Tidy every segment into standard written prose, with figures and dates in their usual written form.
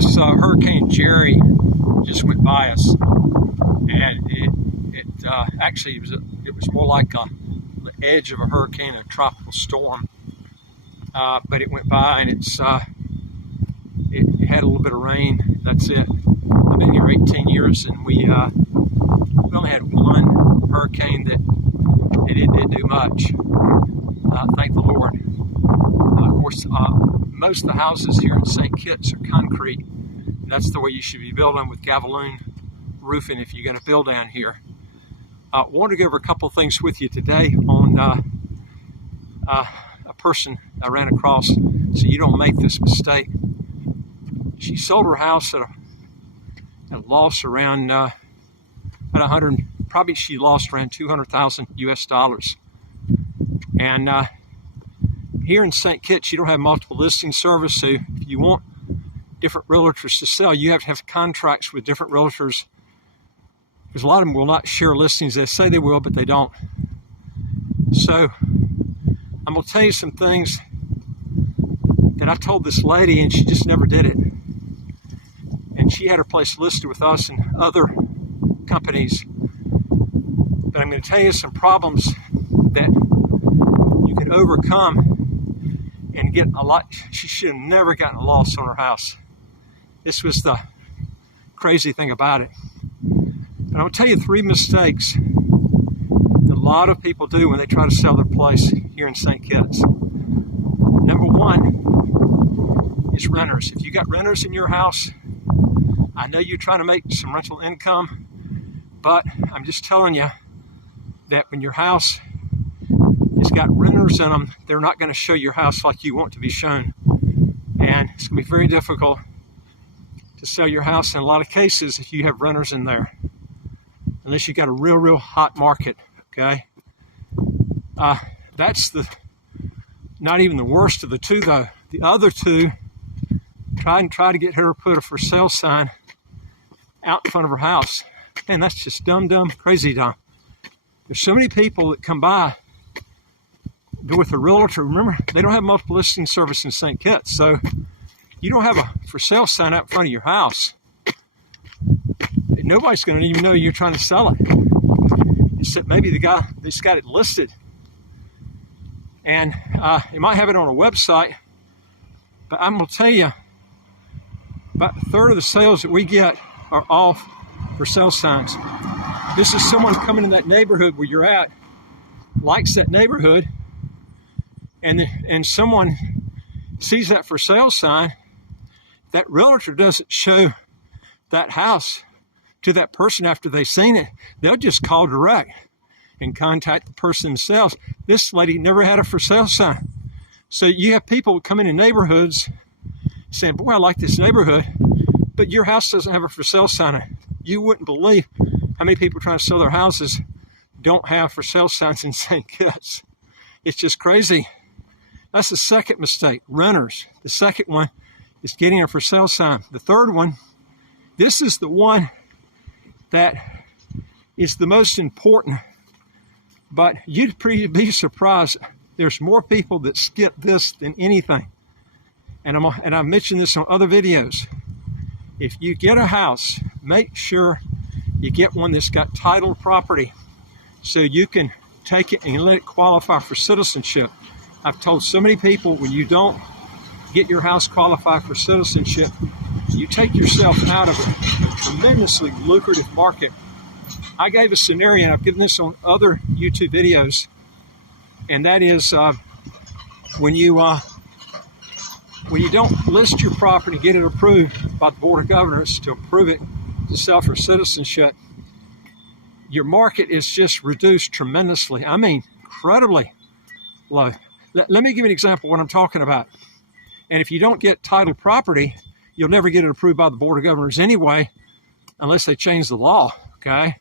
this Hurricane Jerry just went by us, and it actually it was more like the edge of a hurricane, a tropical storm. But it went by, and it had a little bit of rain. That's it. I've been here 18 years, and we only had one hurricane that it didn't do much. Thank the Lord. Of course, most of the houses here in St. Kitts are concrete. That's the way you should be building, with gavaloon roofing if you're going to build down here. I want to go over a couple of things with you today on a person I ran across, so you don't make this mistake. She sold her house at a loss around at 100. Probably she lost around 200,000 US dollars. And here in St. Kitts, you don't have multiple listing service, so if you want different realtors to sell, you have to have contracts with different realtors, because a lot of them will not share listings. They say they will, but they don't. So I'm going to tell you some things that I told this lady, and she just never did it. And she had her place listed with us and other companies. But I'm going to tell you some problems that you can overcome and get a lot. She should have never gotten a loss on her house. This was the crazy thing about it. And I'm going to tell you 3 mistakes that a lot of people do when they try to sell their place here in St. Kitts. Number 1 is renters. If you got renters in your house, I know you're trying to make some rental income, but I'm just telling you that when your house has got renters in them, they're not going to show your house like you want to be shown. And it's going to be very difficult to sell your house in a lot of cases if you have renters in there, unless you got a real hot market. Okay, that's not even the worst of the 2 though. The other 2, try to get her to put a for sale sign out in front of her house. Man, that's just dumb, crazy dumb. There's so many people that come by with a realtor. Remember, they don't have multiple listing service in St. Kitts, so you don't have a for sale sign out in front of your house. Nobody's going to even know you're trying to sell it, except maybe the guy that's got it listed. And you might have it on a website, but I'm going to tell you, about a third of the sales that we get are off for sale signs. This is someone coming in that neighborhood where you're at, likes that neighborhood, and someone sees that for sale sign. That realtor doesn't show that house to that person after they've seen it. They'll just call direct and contact the person themselves. This lady never had a for sale sign. So you have people coming in neighborhoods saying, boy, I like this neighborhood, but your house doesn't have a for sale sign. You wouldn't believe how many people trying to sell their houses don't have for sale signs in St. Kitts. It's just crazy. That's the second mistake, renters. The second one is getting a for sale sign. The third one, this is the one that is the most important, but you'd be surprised. There's more people that skip this than anything. And I've mentioned this on other videos. If you get a house, make sure you get one that's got titled property, so you can take it and let it qualify for citizenship. I've told so many people, when you don't get your house qualified for citizenship, you take yourself out of a tremendously lucrative market. I gave a scenario, and I've given this on other YouTube videos, and that is when you don't list your property, get it approved by the Board of Governors to approve it to sell for citizenship, your market is just reduced tremendously. I mean, incredibly low. Let me give you an example of what I'm talking about. And if you don't get titled property, you'll never get it approved by the Board of Governors anyway, unless they change the law, okay?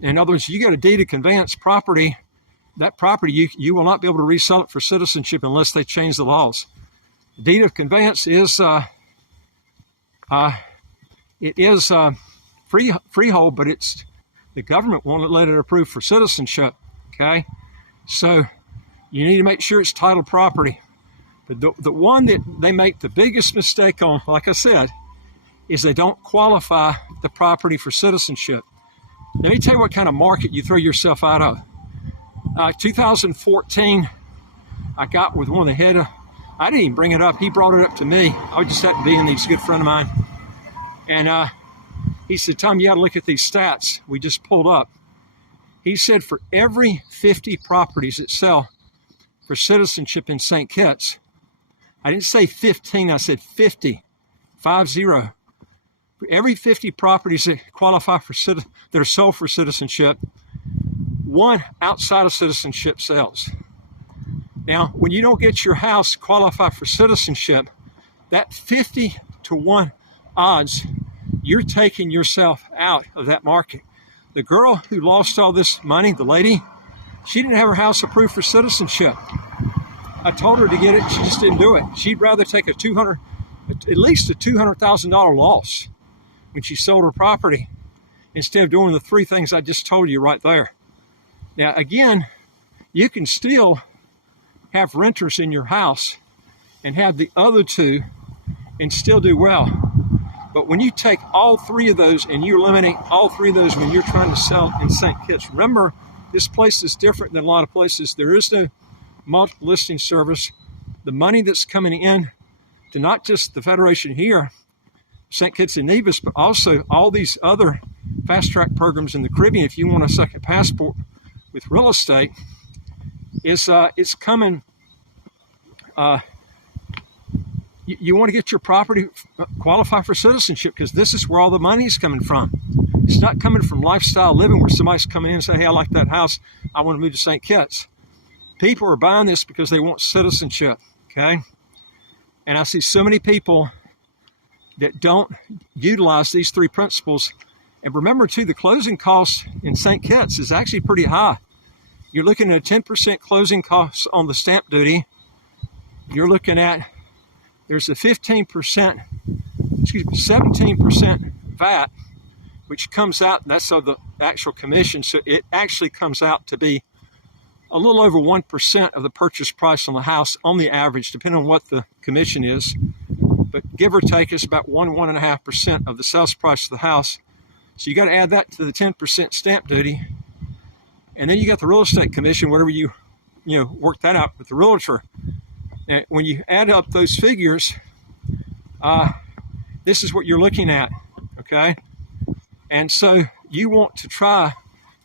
In other words, you get a deed of conveyance property, that property, you will not be able to resell it for citizenship unless they change the laws. Deed of conveyance is freehold, but it's the government won't let it approved for citizenship. Okay, so you need to make sure it's titled property. But the one that they make the biggest mistake on, like I said, is they don't qualify the property for citizenship. Let me tell you what kind of market you throw yourself out of. 2014, I got with one of the head, I didn't even bring it up. He brought it up to me. I just happened to be in these, good friend of mine. And he said, Tom, you got to look at these stats we just pulled up. He said for every 50 properties that sell for citizenship in St. Kitts, I didn't say 15, I said 50, 50. For every 50 properties that qualify for that are sold for citizenship, one outside of citizenship sells. Now, when you don't get your house qualified for citizenship, that 50 to 1 odds, you're taking yourself out of that market. The girl who lost all this money, the lady, she didn't have her house approved for citizenship. I told her to get it, she just didn't do it. She'd rather take at least a $200,000 loss when she sold her property instead of doing the 3 things I just told you right there. Now, again, you can still have renters in your house and have the other 2 and still do well. But when you take all 3 of those and you eliminate all 3 of those when you're trying to sell in St. Kitts, remember, this place is different than a lot of places. There is no multiple listing service. The money that's coming in to not just the Federation here, St. Kitts and Nevis, but also all these other fast track programs in the Caribbean, if you want a second passport with real estate, is it's coming. You want to get your property qualified for citizenship because this is where all the money is coming from. It's not coming from lifestyle living where somebody's coming in and say, hey, I like that house, I want to move to St. Kitts. People are buying this because they want citizenship, okay? And I see so many people that don't utilize these 3 principles. And remember, too, the closing cost in St. Kitts is actually pretty high. You're looking at a 10% closing cost on the stamp duty. You're looking at, there's a 17% VAT, which comes out, and that's of the actual commission. So it actually comes out to be a little over 1% of the purchase price on the house on the average, depending on what the commission is. But give or take, it's about 1.5% of the sales price of the house. So you got to add that to the 10% stamp duty. And then you got the real estate commission, whatever you work that out with the realtor. And when you add up those figures, this is what you're looking at, okay? And so you want to try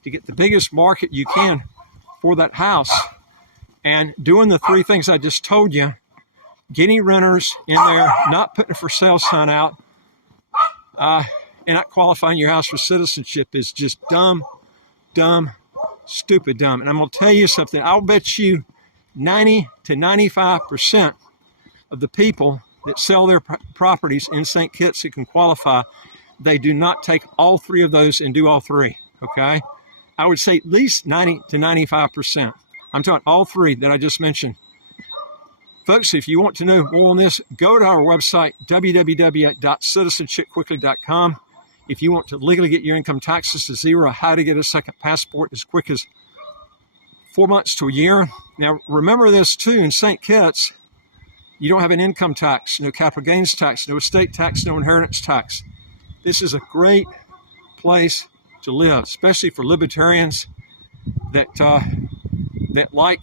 to get the biggest market you can for that house. And doing the 3 things I just told you, getting renters in there, not putting a for sale sign out, and not qualifying your house for citizenship is just dumb, stupid dumb. And I'm going to tell you something. I'll bet you 90 to 95% of the people that sell their properties in St. Kitts that can qualify, they do not take all 3 of those and do all 3, okay? I would say at least 90 to 95%. I'm talking all 3 that I just mentioned. Folks, if you want to know more on this, go to our website, www.citizenshipquickly.com. If you want to legally get your income taxes to 0, how to get a second passport as quick as 4 months to a year. Now, remember this too, in St. Kitts, you don't have an income tax, no capital gains tax, no estate tax, no inheritance tax. This is a great place to live, especially for libertarians that like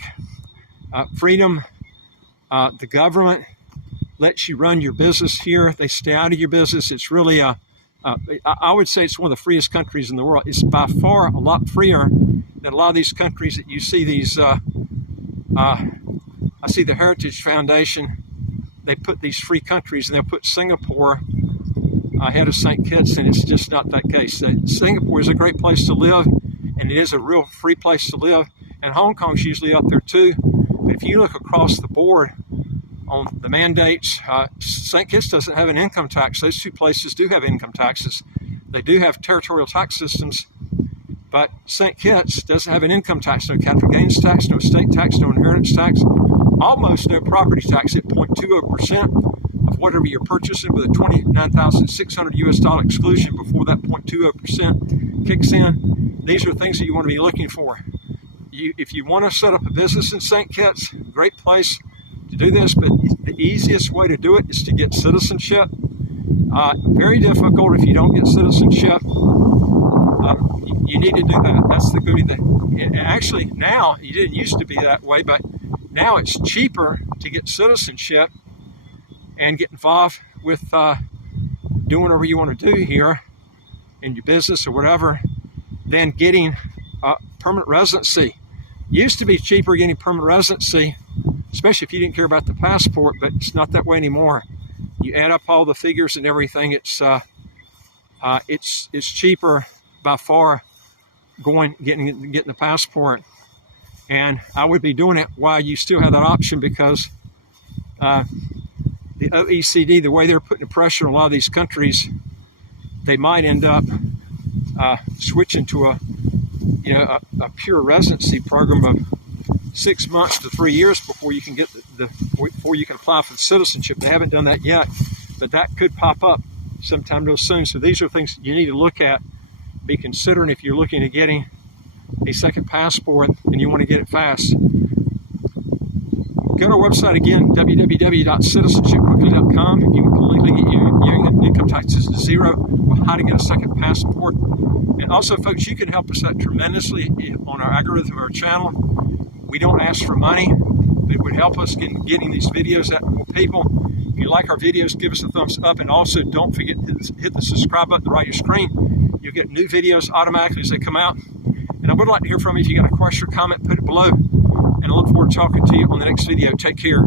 freedom. The government lets you run your business here. They stay out of your business. It's really I would say it's one of the freest countries in the world. It's by far a lot freer than a lot of these countries that you see these, I see the Heritage Foundation, they put these free countries and they'll put Singapore ahead of St. Kitts, and it's just not that case. Singapore is a great place to live, and it is a real free place to live, and Hong Kong's usually up there too. But if you look across the board on the mandates, St. Kitts doesn't have an income tax. Those 2 places do have income taxes. They do have territorial tax systems, but St. Kitts doesn't have an income tax, no capital gains tax, no estate tax, no inheritance tax, almost no property tax at 0.20% of whatever you're purchasing, with a $29,600 US exclusion before that 0.20% kicks in. These are things that you want to be looking for. If you want to set up a business in St. Kitts, great place to do this, but the easiest way to do it is to get citizenship. Very difficult if you don't get citizenship. You need to do that. That's the good thing. And actually, now, it didn't used to be that way, but now it's cheaper to get citizenship and get involved with doing whatever you want to do here in your business or whatever than getting permanent residency. Used to be cheaper getting permanent residency, especially if you didn't care about the passport, but it's not that way anymore. You add up all the figures and everything, it's cheaper by far getting the passport. And I would be doing it while you still have that option, because the OECD, the way they're putting the pressure on a lot of these countries, they might end up switching to a pure residency program of 6 months to 3 years before you can get before you can apply for the citizenship. They haven't done that yet, but that could pop up sometime real soon. So these are things you need to look at, be considering if you're looking at getting a second passport and you want to get it fast. Go to our website again, www.citizenshipquickly.com, if you want to legally get your income taxes to zero, or how to get a second passport. And also, folks, you can help us out tremendously on our algorithm of our channel. We don't ask for money, but it would help us getting these videos out to more people. If you like our videos, give us a thumbs up, and also don't forget to hit the subscribe button at the right of your screen. You'll get new videos automatically as they come out. And I would like to hear from you. If you got a question or comment, put it below. And I look forward to talking to you on the next video. Take care.